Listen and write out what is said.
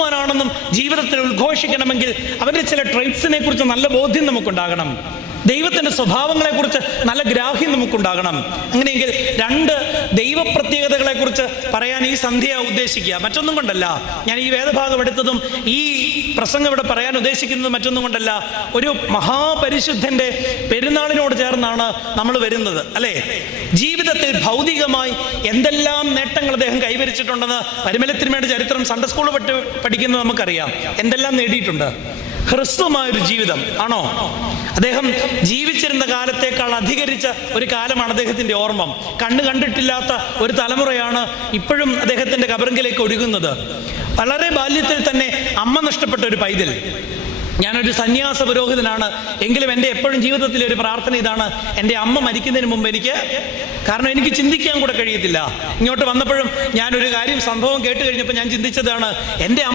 ബുദ്ധിമാനാണെന്നും ജീവിതത്തിൽ ഉദ്ഘോഷിക്കണമെങ്കിൽ അവന്റെ ചില ട്രൈറ്റ്സിനെ കുറിച്ച് നല്ല ബോധ്യം നമുക്കുണ്ടാകണം. ദൈവത്തിന്റെ സ്വഭാവങ്ങളെ കുറിച്ച് നല്ല ഗ്രാഹ്യം നമുക്കുണ്ടാകണം. അങ്ങനെയെങ്കിൽ രണ്ട് ദൈവ പ്രത്യേകതകളെ കുറിച്ച് പറയാൻ ഈ സന്ധ്യ ഉദ്ദേശിക്കുക. മറ്റൊന്നും കൊണ്ടല്ല. ഞാൻ ഈ വേദഭാഗം എടുത്തതും ഈ പ്രസംഗം ഇവിടെ പറയാൻ ഉദ്ദേശിക്കുന്നത് മറ്റൊന്നും കൊണ്ടല്ല. ഒരു മഹാപരിശുദ്ധന്റെ പെരുന്നാളിനോട് ചേർന്നാണ് നമ്മൾ വരുന്നത് അല്ലേ? ജീവിതത്തിൽ ഭൗതികമായി എന്തെല്ലാം നേട്ടങ്ങൾ അദ്ദേഹം കൈവരിച്ചിട്ടുണ്ടെന്ന് പരിമലത്തിന്മയുടെ ചരിത്രം സൺഡേ സ്കൂൾ പറ്റി പഠിക്കുന്നത് നമുക്കറിയാം. എന്തെല്ലാം നേടിയിട്ടുണ്ട്? ഹ്രസ്വമായൊരു ജീവിതം ആണോ? അദ്ദേഹം ജീവിച്ചിരുന്ന കാലത്തേക്കാൾ അധികരിച്ച ഒരു കാലമാണ് അദ്ദേഹത്തിന്റെ ഓർമ്മ. കണ്ണ് കണ്ടിട്ടില്ലാത്ത ഒരു തലമുറയാണ് ഇപ്പോഴും അദ്ദേഹത്തിന്റെ കബറിങ്കിലേക്ക് ഒഴുകുന്നത്. വളരെ ബാല്യത്തിൽ തന്നെ അമ്മ നഷ്ടപ്പെട്ട ഒരു പൈതൽ. ഞാനൊരു സന്യാസ പുരോഹിതനാണ്. എങ്കിലും എന്റെ എപ്പോഴും ജീവിതത്തിലെ ഒരു പ്രാർത്ഥന ഇതാണ്. എന്റെ അമ്മ മരിക്കുന്നതിന് മുമ്പ് എനിക്ക് കാരണം എനിക്ക് ചിന്തിക്കാൻ കൂടെ കഴിയത്തില്ല. ഇങ്ങോട്ട് വന്നപ്പോഴും ഞാനൊരു കാര്യം സംഭവം കേട്ട് കഴിഞ്ഞപ്പോൾ ഞാൻ ചിന്തിച്ചതാണ് എന്റെ